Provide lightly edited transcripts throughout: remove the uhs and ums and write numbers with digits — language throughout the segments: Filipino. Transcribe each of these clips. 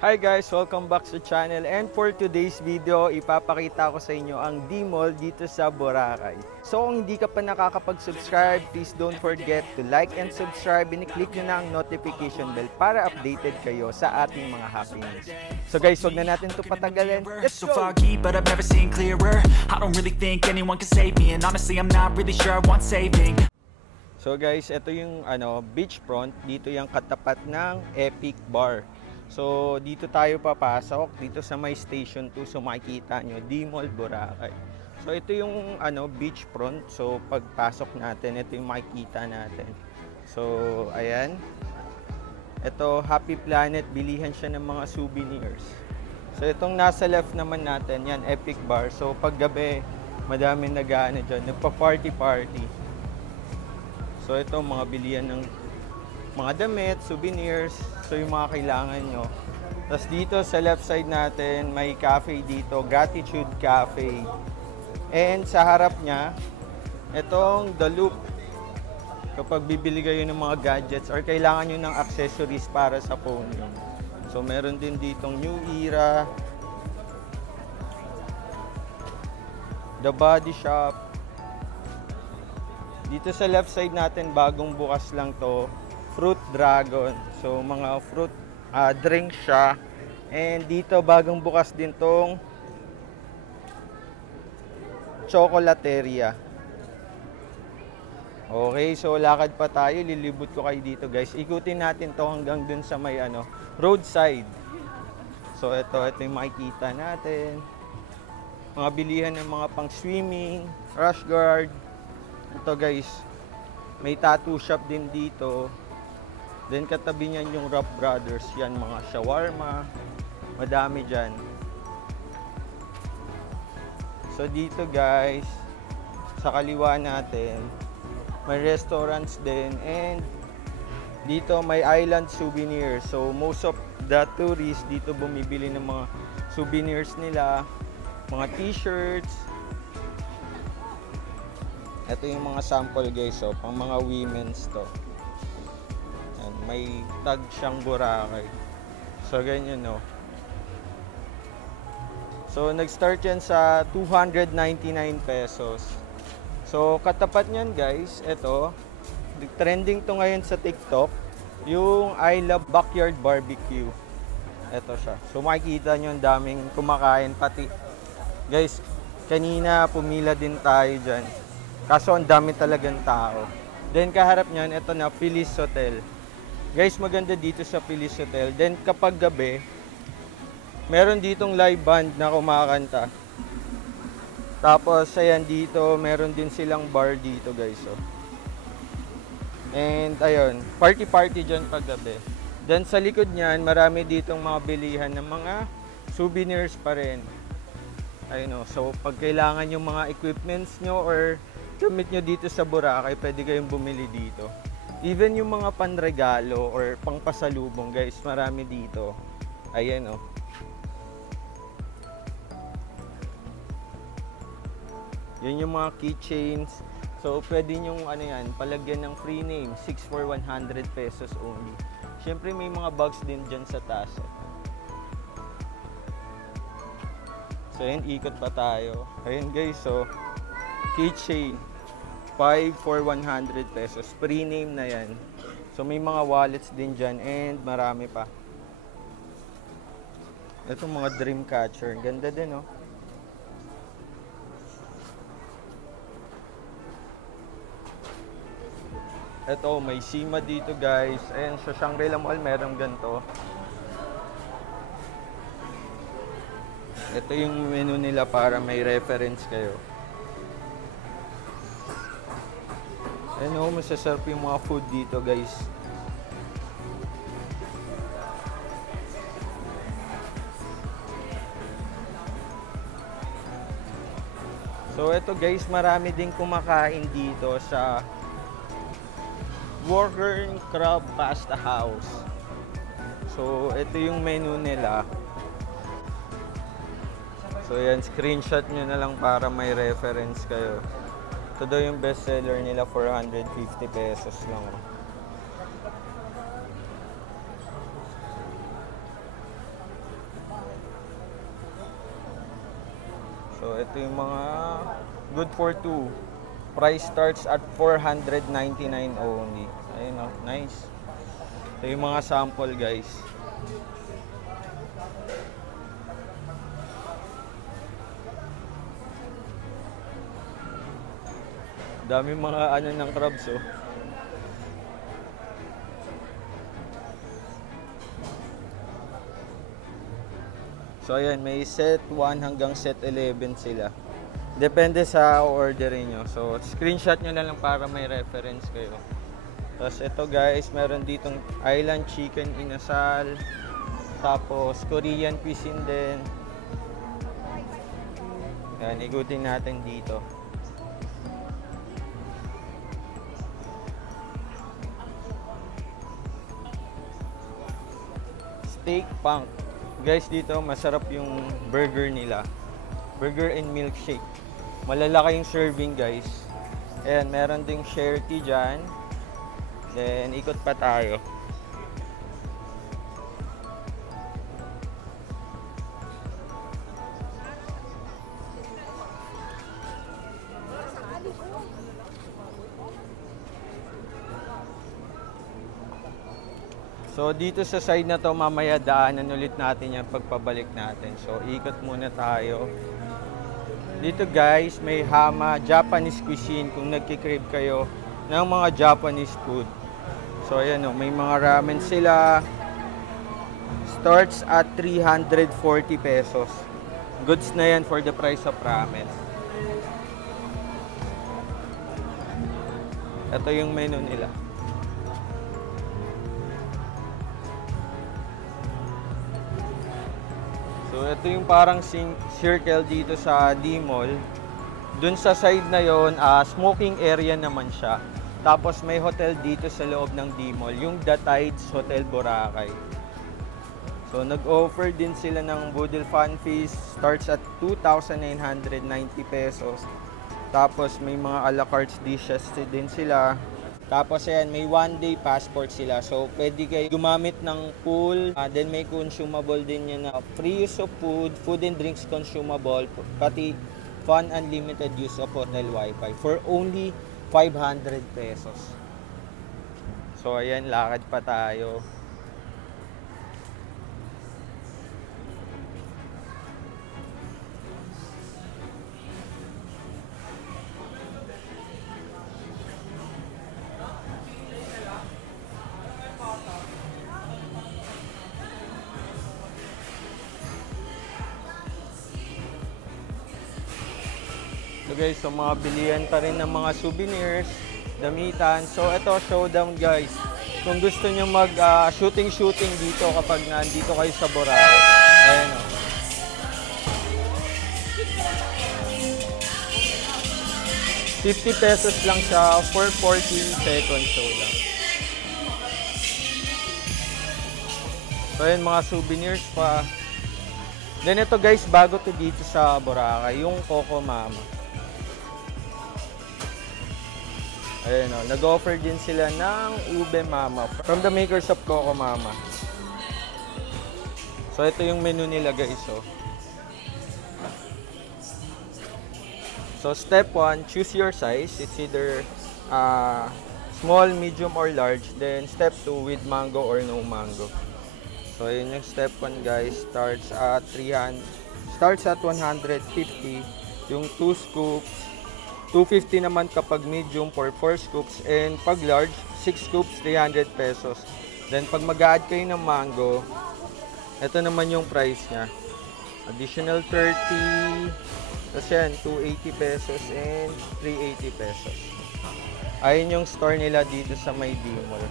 Hi guys! Welcome back sa channel, and for today's video, ipapakita ko sa inyo ang D-Mall dito sa Boracay. So kung hindi ka pa nakakapag-subscribe, please don't forget to like and subscribe and i-click nyo na ang notification bell para updated kayo sa ating mga happenings. So guys, wag na natin ito patagalin. Let's go! So foggy, but I've never seen clearer. I don't really think anyone can save me, and honestly I'm not really sure I want saving. So guys, ito yung beachfront, dito yung katapat ng Epic Bar. So, dito tayo papasok, dito sa may Station 2. So, makikita nyo, D-Mall Boracay. So, ito yung beachfront. So, pagpasok natin, ito yung makikita natin. So, ayan. Ito, Happy Planet, bilihan siya ng mga souvenirs. So, itong nasa left naman natin, yan, Epic Bar. So, paggabi, madaming nag-ano dyan, nagpa-party-party. So, ito, mga bilihan ng mga damit, souvenirs, so yung mga kailangan nyo. Tapos dito sa left side natin, may cafe dito, Gratitude Cafe. And sa harap niya, itong The Loop. Kapag bibili kayo ng mga gadgets or kailangan nyo ng accessories para sa phone nyo. So meron din ditong New Era, The Body Shop. Dito sa left side natin, bagong bukas lang to, Fruit Dragon. So mga fruit drink siya. And dito bagong bukas din tong Chocolateria. Okay, so lakad pa tayo, lilibot ko kayo dito guys. Ikutin natin to hanggang dun sa may roadside. So ito yung makikita natin. Mga bilihan ng mga pang swimming, rash guard. Ito guys, may tattoo shop din dito. Then katabi niyan yung Rap Brothers, yan mga shawarma, madami dyan. So dito guys, sa kaliwa natin, may restaurants din, and dito may island souvenirs. So most of the tourists dito bumibili ng mga souvenirs nila, mga t-shirts. Ito yung mga sample guys, so pang mga women's to. May tag siyang Boracay. So, ganyan, no. So, nag-start yan sa 299 pesos. So, katapat niyan, guys, ito, trending to ngayon sa TikTok, yung I Love Backyard Barbecue. Ito siya. So, makikita nyo ang daming kumakain. Pati, guys, kanina pumila din tayo dyan. Kaso, ang dami talagang tao. Then, kaharap niyan, ito na, Feliz Hotel. Guys, maganda dito sa Feliz Hotel. Then kapag gabi, meron ditong live band na kumakanta. Tapos ayan dito, meron din silang bar dito guys. So. And ayun, party-party dyan pag gabi. Then sa likod niyan, marami ditong mga bilihan ng mga souvenirs pa rin. Ayun o, so pag kailangan yung mga equipments nyo or gamit nyo dito sa Boracay, pwede kayong bumili dito. Even yung mga panregalo or pangpasalubong guys, marami dito. Ayan o. Yan yung mga keychains. So pwede nyong palagyan ng free name. 6 for 100 pesos only. Syempre may mga bags din dyan sa taas. So ayan, ikot pa tayo. Ayan guys, so keychain. 5 for 100 pesos. Free name na yan. So may mga wallets din dyan and marami pa. Ito mga dream catcher. Ganda din, oh. Ito, may Sima dito guys. Ayan, sa Shangri-La Mall meron ganito. Ito yung menu nila para may reference kayo. Ano, masasarap yung mga food dito guys. So ito guys, marami din kumakain dito sa Worker Crab Pasta House. So ito yung menu nila. So yan, screenshot nyo na lang para may reference kayo. Ito daw yung best seller nila, 450 pesos lang. So, ito yung mga good for two. Price starts at 499 only. Ayun o, nice. Ito yung mga sample guys. Dami mga ano ng crabs oh. So ayan, may set 1 hanggang set 11 sila. Depende sa orderin nyo. So screenshot nyo na lang para may reference kayo. Tapos ito guys, meron ditong island chicken inasal. Tapos Korean cuisine din. Ayan, igutin natin dito. Steak punk. Guys, dito masarap yung burger nila. Burger and milkshake. Malalaki yung serving guys. Ayan, meron ding share tea dyan. Then, ikot pa tayo. So dito sa side na to, mamaya daanan ulit natin yan pagpabalik natin. So ikot muna tayo. Dito guys, may Hama Japanese cuisine kung nagki-crave kayo ng mga Japanese food. So ayan o, may mga ramen sila. Starts at 340 pesos. Goods na yan for the price of ramen. Ito yung menu nila. So, ito yung parang circle dito sa D-Mall. Dun sa side na yon, smoking area naman siya. Tapos may hotel dito sa loob ng D-Mall, yung The Tides Hotel Boracay. So, nag-offer din sila ng Boodle Fun Feast. Starts at 2,990 pesos. Tapos may mga a la carte dishes din sila. Tapos ayan, may 1-day passport sila. So, pwede kayo gumamit ng pool. Then may consumable din yan na free use of food, food and drinks consumable, pati fun unlimited use of hotel wifi for only 500 pesos. So, ayan, lakad pa tayo. So guys, so mga bilihan pa rin ng mga souvenirs, damitan. So ito, showdown guys. Kung gusto nyo mag shooting dito kapag nandito kayo sa Boracay. Ayan o. ₱50 lang siya for 14 seconds show lang. So ayan, mga souvenirs pa. Then ito guys, bago to dito sa Boracay, yung Coco Mama. Ayan o, nag-offer din sila ng Ube Mama from the makers of Coco Mama. So ito yung menu nila guys oh. So step 1, choose your size. It's either small, medium, or large. Then step 2, with mango or no mango. So yun yung step 1 guys. Starts at 150. Yung 2 scoops. 250 naman kapag medium for 4 scoops. And pag large, 6 scoops, 300 pesos. Then pag mag-a-add kayo ng mango, ito naman yung price niya. Additional 30. Tapos yan, 280 pesos and 380 pesos. Ayun yung store nila dito sa may D-Mall.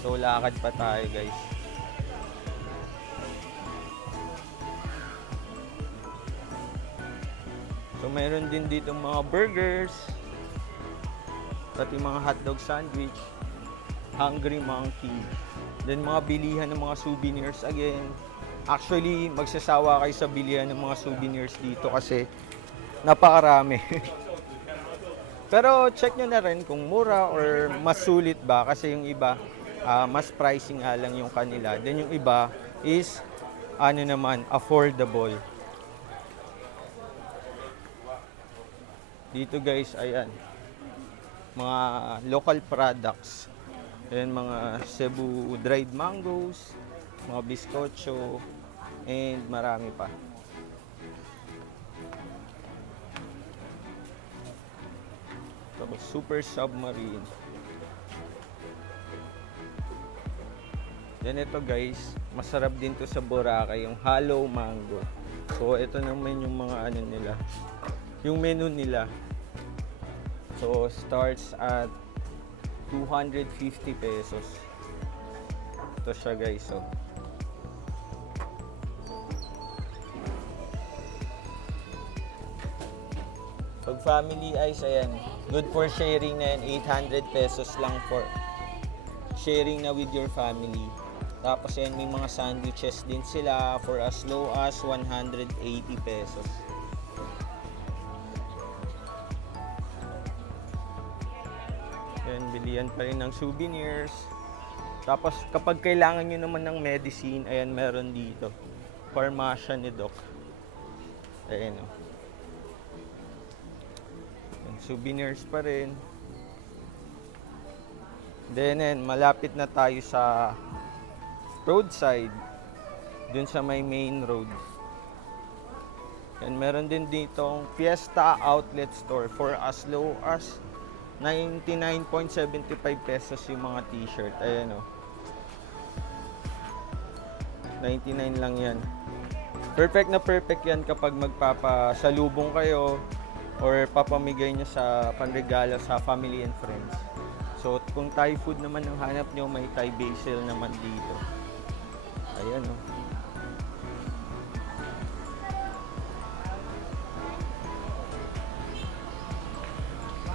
So lakad pa tayo guys. So mayroon din dito mga burgers, pati mga hotdog sandwich, Hungry Monkey, then mga bilihan ng mga souvenirs again. Actually, magsasawa kayo sa bilihan ng mga souvenirs dito kasi napakarami. Pero check nyo na rin kung mura or mas sulit ba, kasi yung iba mas pricing nga lang yung kanila. Then yung iba is ano naman, affordable. Dito guys, ayan. Mga local products. Ayan, mga Cebu dried mangoes, mga bizcocho, and marami pa. So, super submarine. Then ito guys, masarap din to sa Boracay, yung hollow mango. So ito naman yung mga ano nila, yung menu nila. So starts at 250 pesos. Ito siya guys, so. Pag family ice, ayan, good for sharing na yan, 800 pesos lang for sharing na with your family. Tapos yan, may mga sandwiches din sila for as low as 180 pesos. Yan, bilihan pa rin ng souvenirs. Tapos kapag kailangan nyo naman ng medicine, ayan, meron dito. Pharmacia ni Doc. Ayan o. Souvenirs pa rin. Then, malapit na tayo sa roadside, dun sa may main road. And meron din ditong Fiesta Outlet Store for as low as 99.75 pesos yung mga t-shirt. Ayan o. 99 lang yan. Perfect na perfect yan kapag magpapasalubong kayo or papamigay nyo sa panregalo sa family and friends. So, kung Thai food naman ang hanap nyo, may Thai basil naman dito. Ayan o.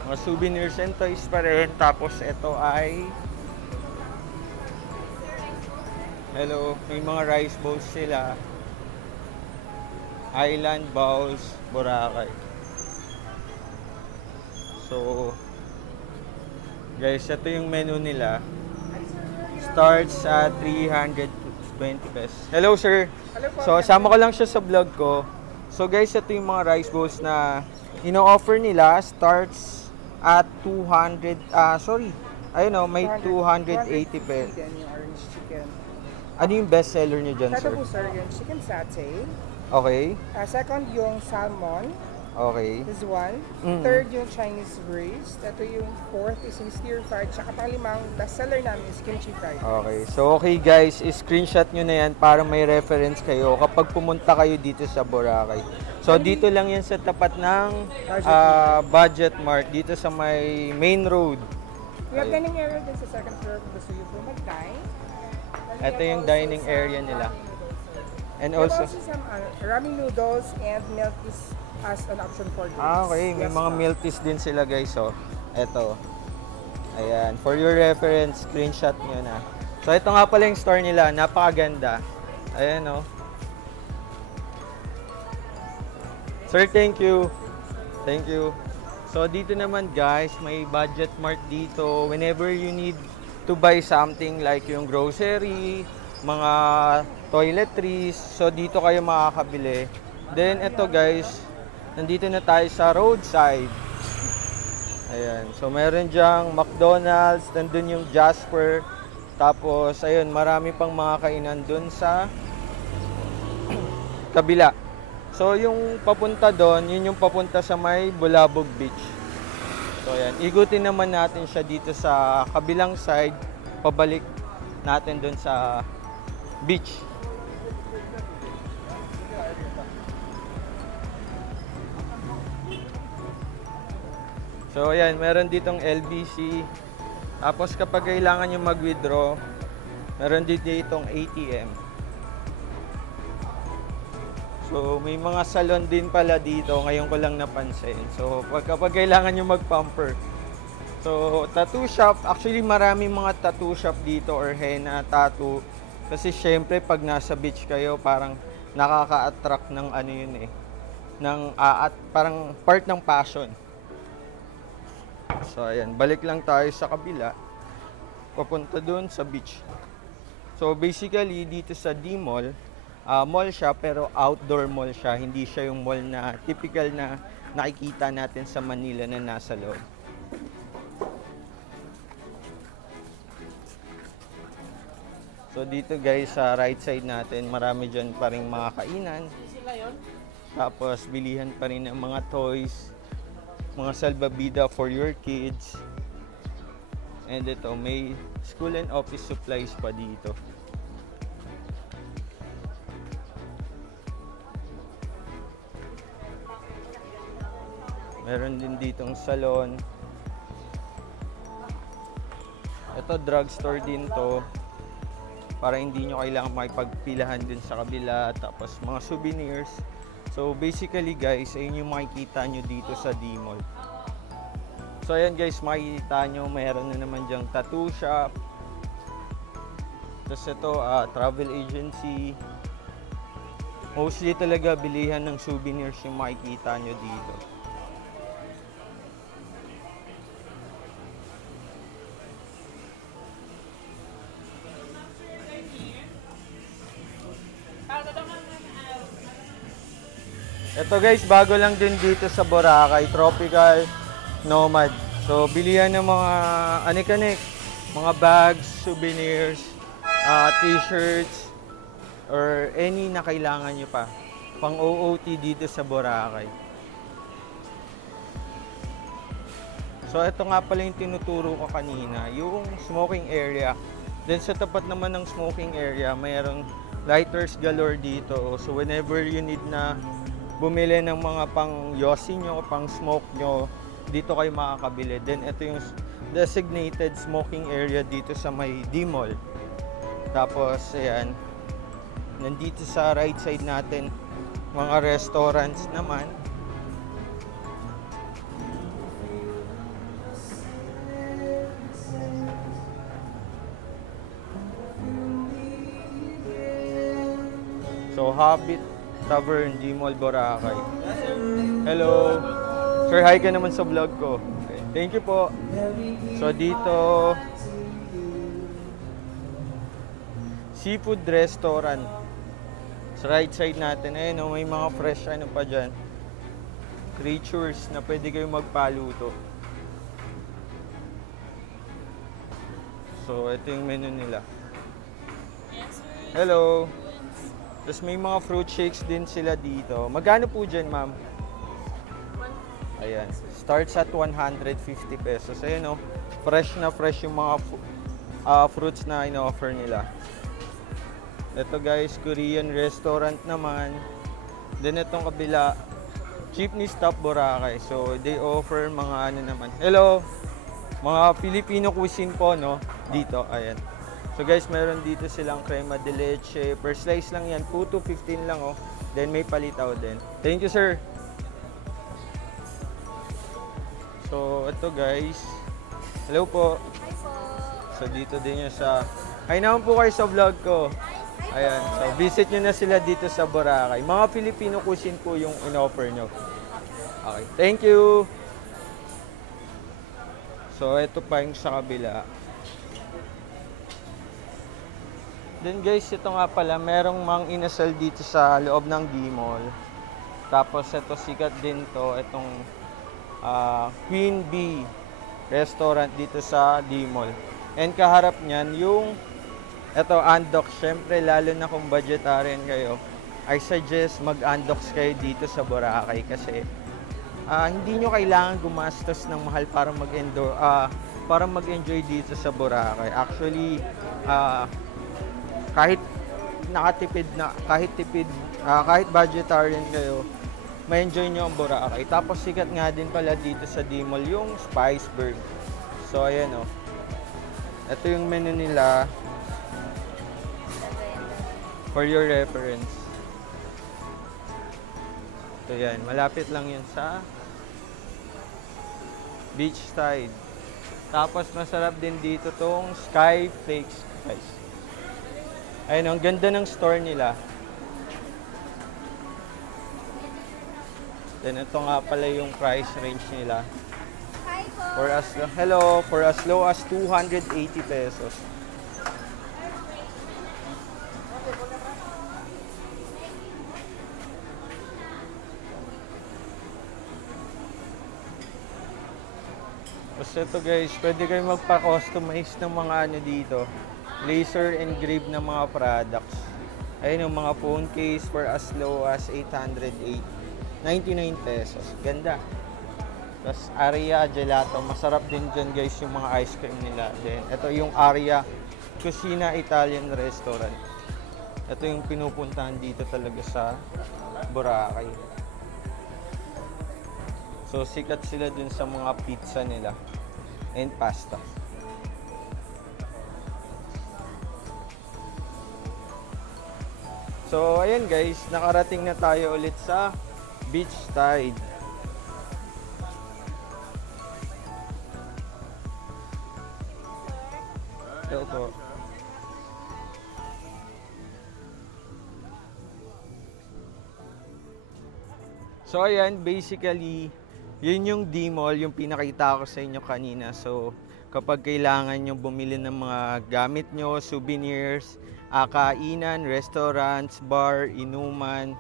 Mga souvenirs and toys pa rin. Tapos ito ay... Hello, may mga rice bowls sila. Island Bowls, Boracay. So, guys, ito yung menu nila. Starts at 320 pesos. Hello, sir. Hello po. So, sama ko lang siya sa vlog ko. So, guys, ito yung mga rice bowls na ino-offer nila. Starts at 200, ayun o, may 280 pesos. Then yung orange chicken. Ano yung best seller nyo dyan, Ito sir? po sir, yung chicken satay. Okay. Second, yung salmon. Okay. This one. Mm. Third, yung Chinese braised. Ito yung fourth is yung stir fried. Tsaka panglimang best seller namin is kimchi fried. Okay. So, okay guys, screenshot nyo na yan para may reference kayo kapag pumunta kayo dito sa Boracay. So, dito lang yan sa tapat ng Budget Mart, dito sa may main road. We have dining area din sa second floor kung gusto nyo po mag-dine. Ito yung dining area nila. And We have also, also some ramen noodles and milk tea as an option for drinks. okay, may Yes, mga ma'am. milk teas din sila guys, oh. Ito. Ayan, for your reference, screenshot nyo na. So, ito nga pala yung store nila, napakaganda. Ayan, oh. Sir, thank you. Thank you. So, dito naman guys, may Budget Mart dito. Whenever you need to buy something like yung grocery, mga toiletries, so dito kayo makakabili. Then, ito guys, nandito na tayo sa roadside. Ayan. So, meron dyang McDonald's, nandun yung Jasper. Tapos, ayun, marami pang mga kainan dun sa kabila. So, yung papunta doon, yun yung papunta sa may Bulabog Beach. So, ayan. Igutin naman natin siya dito sa kabilang side. Pabalik natin doon sa beach. So, ayan. Meron ditong LBC. Tapos, kapag kailangan nyo mag-withdraw, meron ditong ATM. So, may mga salon din pala dito. Ngayon ko lang napansin. So, kapag kailangan nyo mag-pumper. So, tattoo shop. Actually, maraming mga tattoo shop dito or henna, tattoo. Kasi, syempre, pag nasa beach kayo, parang nakaka-attract ng ano yun eh. Parang part ng passion. So, ayan. Balik lang tayo sa kabila. Papunta dun sa beach. So, basically, dito sa D-Mall, mall siya pero outdoor mall siya, hindi siya yung mall na typical na nakikita natin sa Manila na nasa loob. So dito guys, sa right side natin, marami dyan pa rin mga kainan. Tapos bilihan pa rin ng mga toys, mga salbabida for your kids. And ito, may school and office supplies pa dito. Meron din ditong salon. Ito, drugstore din to. Para hindi nyo kailangan makipagpilahan din sa kabila. Tapos mga souvenirs. So basically guys, ayun yung makikita nyo dito sa D-Mall. So ayan guys, makikita nyo, mayroon na naman dyang tattoo shop. Tapos ito, travel agency. Mostly talaga bilihan ng souvenirs yung makikita nyo dito. Ito guys, bago lang din dito sa Boracay, Tropical Nomad. So, bilihan ng mga anik-anik, mga bags, souvenirs, t-shirts, or any na kailangan nyo pa. Pang OOT dito sa Boracay. So, ito nga pala yung tinuturo ko kanina, yung smoking area. Then, sa tapat naman ng smoking area, mayroong lighters galore dito. So, whenever you need na bumili ng mga pang yosi nyo, pang smoke nyo, dito kayo makakabili. Then ito yung designated smoking area dito sa may D-Mall. Tapos ayan, nandito sa right side natin, mga restaurants naman. So Habit Tavern, D-Mall, Boracay. Hello. Sir, hi ka naman sa vlog ko. Okay. Thank you po. So dito, seafood restaurant. Sa right side natin, ayun, may mga fresh ano pa dyan. Creatures na pwede kayong magpaluto. So ito yung menu nila. Hello. Tapos may mga fruit shakes din sila dito. Magkano po dyan, ma'am? Ayan. Starts at 150 pesos. Ayan o. Fresh na fresh yung mga fruits na ino-offer nila. Ito guys, Korean restaurant naman. Then itong kabila, Jeepney Stop Boracay. So they offer mga ano naman. Hello! Mga Filipino cuisine po, no? Dito, ayan. So guys, meron dito silang crema de leche. Per slice lang yan. 2 to 15 lang, oh. Then may palitaw din. Thank you, sir. So, ito guys. Hello po. Hi po. So, dito din yung sa... Hi naman po kayo sa vlog ko. Ayan. So, visit nyo na sila dito sa Boracay. Mga Filipino cuisine po yung in-offer nyo. Okay. Thank you. So, ito pa yung sa kabila. Then guys, ito nga pala, merong mang inasal dito sa loob ng D-Mall. Tapos ito sikat din to, itong Queen Bee restaurant dito sa D-Mall. And kaharap niyan yung ito Andox. Syempre lalo na kung vegetarian kayo, I suggest mag-Andox kayo dito sa Boracay kasi hindi nyo kailangan gumastos ng mahal para mag-enjoy dito sa Boracay. Actually, kahit nakatipid na, kahit vegetarian kayo, ma-enjoy nyo ang Boracay. Tapos sikat nga din pala dito sa D-Mall yung Spiceberg. So ayan o. Ito yung menu nila for your reference. So yan, malapit lang yun sa beach side. Tapos masarap din dito tong Sky Flakes guys. Ayun, ang ganda ng store nila. Then ito nga pala yung price range nila. For as low as 280 pesos. ito guys, pwede kayo magpa-customize ng mga ano dito. Laser engraved na mga products. Ayun yung mga phone case for as low as 899 pesos. Ganda. Tapos Aria Gelato, masarap din dyan guys yung mga ice cream nila. Then ito yung Aria Cucina Italian Restaurant. Ito yung pinupuntahan dito talaga sa Boracay. So sikat sila dun sa mga pizza nila and pasta. So ayan guys, nakarating na tayo ulit sa Beach Tide. Ito po. So ayan, basically, yun yung D-Mall, yung pinakita ko sa inyo kanina. So kapag kailangan nyo bumili ng mga gamit nyo, souvenirs, kainan, restaurants, bar, inuman,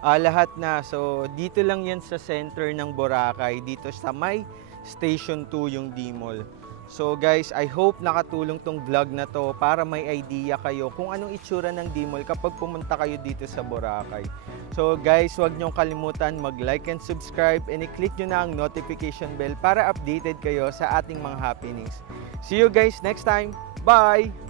lahat na. So dito lang yan sa center ng Boracay, dito sa may Station 2 yung D-Mall. So guys, I hope nakatulong tong vlog na to para may idea kayo kung anong itsura ng D-Mall kapag pumunta kayo dito sa Boracay. So guys, huwag niyong kalimutan mag-like and subscribe and i-click nyo na ang notification bell para updated kayo sa ating mga happenings. See you guys next time. Bye!